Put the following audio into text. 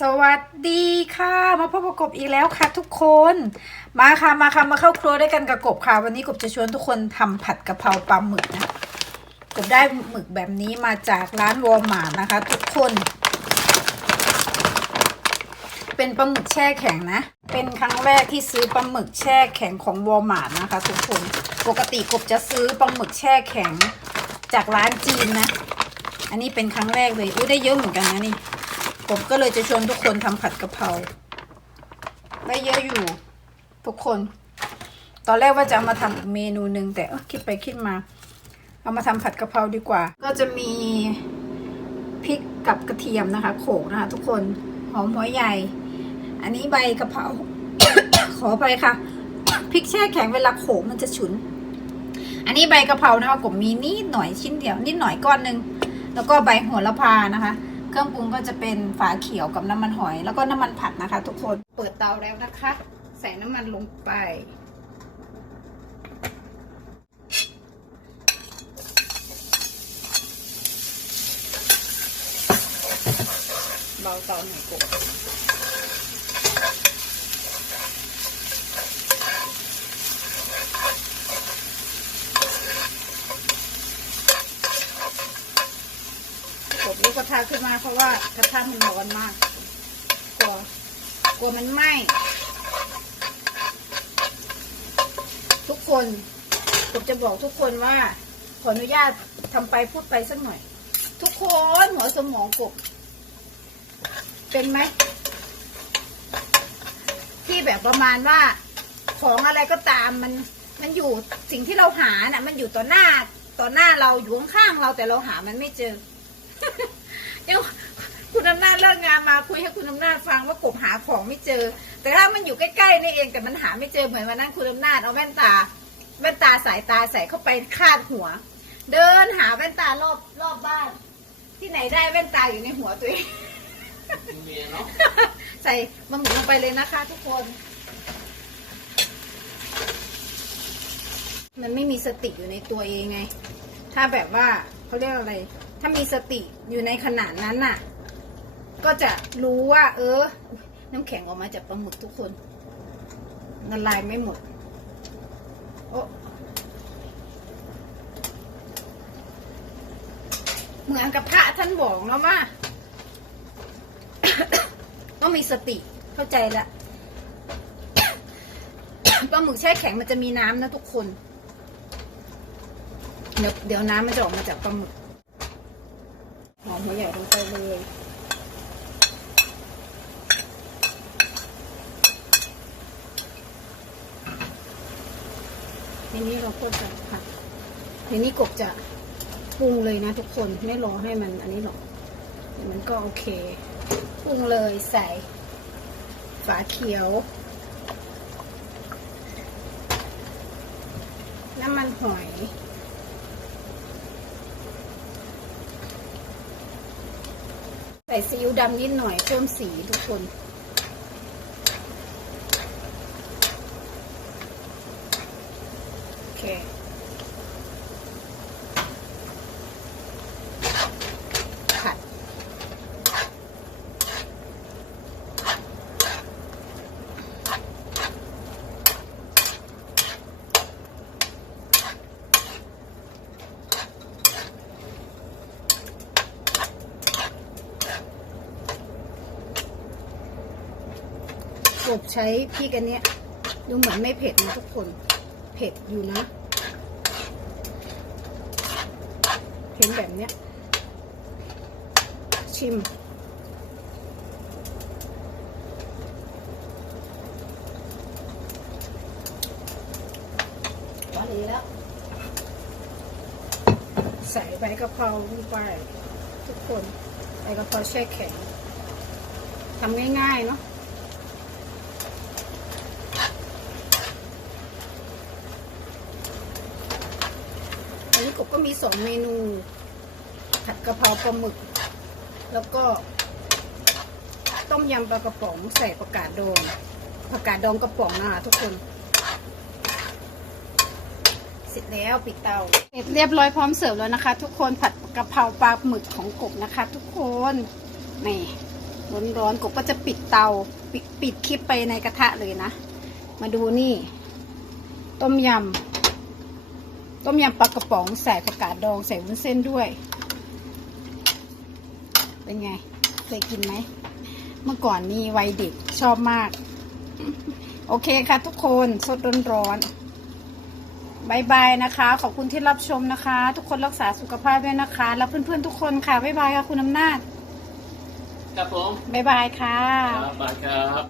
สวัสดีค่ะ มาพบกับกบอีกแล้วค่ะ ทุกคน มาค่ะมาค่ะมาเข้าครัวด้วยกันกับกบค่ะ วันนี้กบจะชวนทุกคนทำผัดกะเพราปลาหมึกนะกบได้หมึกแบบนี้มาจากร้านวอลมาร์ทนะคะ ทุกคน เป็นปลาหมึกแช่แข็งนะ เป็นครั้งแรกที่ซื้อปลาหมึกแช่แข็งของวอลมาร์ทนะคะ ทุกคนปกติกบจะซื้อปลาหมึกแช่แข็งจากร้านจีนนะ อันนี้เป็นครั้งแรกเลยอุ้ได้เยอะเหมือนกันนะนี่ ผมก็เลยจะชวนทุกคนทำผัดกะเพราได้เยอะอยู่ ทุกคน ตอนแรกว่าจะเอามาทำอีกเมนูหนึ่งแต่คิดไปคิดมา เอามาทำผัดกะเพราดีกว่า ก็จะมีพริกกับกระเทียมนะคะ โขกนะคะ ทุกคนหอมหัวใหญ่ อันนี้ใบกะเพราขอไปค่ะพริกแช่แข็งเวลาโขกมันจะฉุน อันนี้ใบกะเพรานะคะผมมีนิดหน่อยชิ้นเดียว นิดหน่อยก้อนหนึ่งแล้วก็ใบโหระพานะคะ เครื่องปรุงก็จะเป็นฝาเขียวกับน้ำมันหอย แล้วก็น้ำมันผัดนะคะ ทุกคนเปิดเตาแล้วนะคะ ใส่น้ำมันลงไป เบาเตาหน่อยกบ กระทะขึ้นมาเพราะว่ากระทะมันร้อนมาก กลัวกลัวมันไหม้ทุกคนผมจะบอกทุกคนว่า ขออนุญาตทำไปพูดไปสักหน่อย ทุกคนหัวสมองกบเป็นไหมที่แบบประมาณว่า ของอะไรก็ตามมัน มันอยู่สิ่งที่เราหาน่ะ มันอยู่ต่อหน้าต่อหน้าเราอยู่ข้างๆเราแต่เราหามันไม่เจอ เดี๋ยวคุณอำนาจเลิกงานมาคุยให้คุณอำนาจฟังว่ากบหาของไม่เจอ แต่ถ้ามันอยู่ใกล้ๆนี่เองแต่มันหาไม่เจอเหมือนวันนั้นคุณอำนาจเอาแว่นตาแว่นตาสายตาใส่เข้าไปคาดหัว เดินหาแว่นตารอบรอบบ้าน ที่ไหนได้แว่นตาอยู่ในหัวตัวเองใส่บะหมี่ลงไปเลยนะคะ ทุกคน มันไม่มีสติอยู่ในตัวเองไง ถ้าแบบว่าเขาเรียกอะไร ถ้ามีสติอยู่ในขนาดนั้นน่ะ ก็จะรู้ว่า เออ น้ำแข็งออกมาจากปลาหมึกทุกคนละลายไม่หมด โอ้เหมือนกับพระท่านบอกแล้วว่า ต้องมีสติเข้าใจละปลาหมึกแช่แข็งมันจะมีน้ำนะทุกคน เดี๋ยวเดี๋ยวน้ำมันจะออกมาจากปลาหมึก อมหัวใหญ่ลงไปเลยทีนี้เราก็จะผัดทีนี้กบจะปรุงเลยนะทุกคนไม่รอให้มันอันนี้หรอกเดี๋ยวมันก็โอเคปรุงเลยใส่ฝาเขียว น้ำมันหอย ใส่ซีอิ๊วดำนิดหน่อยเพิ่มสีทุกคน บใช้พริกอันเนี้ยดูเหมือนไม่เผ็ดนะทุกคน เผ็ดอยู่นะ เห็นแบบเนี้ย ชิม พอดีแล้ว ใส่ใบกะเพราลงไป ทุกคนใบกะเพราแช่แข็งทำง่ายๆเนาะ อันนี้ ก็มีสองเมนู ผัดกะเพราปลาหมึก แล้วก็ ต้มยำปลากระป๋องใส่ผักกาดดองผักกาดดองกระป๋องนะคะทุกคน เสร็จแล้วปิดเตาเรียบร้อยพร้อมเสิร์ฟแล้วนะคะ ทุกคนผัดกะเพราปลาหมึกของกบนะคะ ทุกคนนี่ร้อนๆกบก็จะปิดเตาปปิดคลิปไปในกระทะเลยนะ มาดูนี่ ต้มยำ ต้มยำปลากระป๋องใส่ผักกาดดองใส่วุ้นเส้นด้วย เป็นไงเคยกินไหม เมื่อก่อนนี่วัยเด็กชอบมาก โอเคค่ะทุกคนสดร้อนๆบายบายนะคะ ขอบคุณที่รับชมนะคะ ทุกคนรักษาสุขภาพด้วยนะคะ แล้วเพื่อนๆทุกคนค่ะบายบายค่ะคุณอำนาจครับผมบายบายค่ะ ครับไปครับ